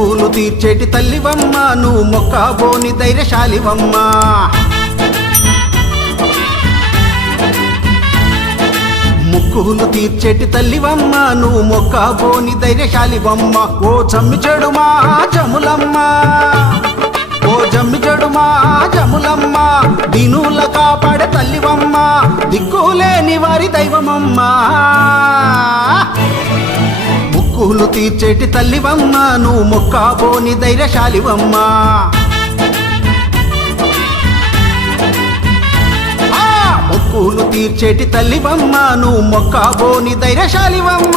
మొక్కులు తీర్చేటి తల్లివమ్మ నువ్వు మొక్కబోని ధైర్యశాలివమ్మ మొక్కులు తీర్చేటి తల్లివమ్మ నువ్వు మొక్కబోని ధైర్యశాలివమ్మ ఓ జమ్మి చెడుమా జములమ్మ ఓ జమ్మి చెడుమా జములమ్మ దీనుల కాపాడే తల్లివమ్మ దిక్కులేని వారి దైవమమ్మ మొక్కులు తీర్చేటి తల్లివమ్మ నువ్వు మొక్కబోని ధైర్యశాలివమ్మ మొక్కులు తీర్చేటి తల్లివమ్మ నువ్వు మొక్కబోని ధైర్యశాలివమ్మ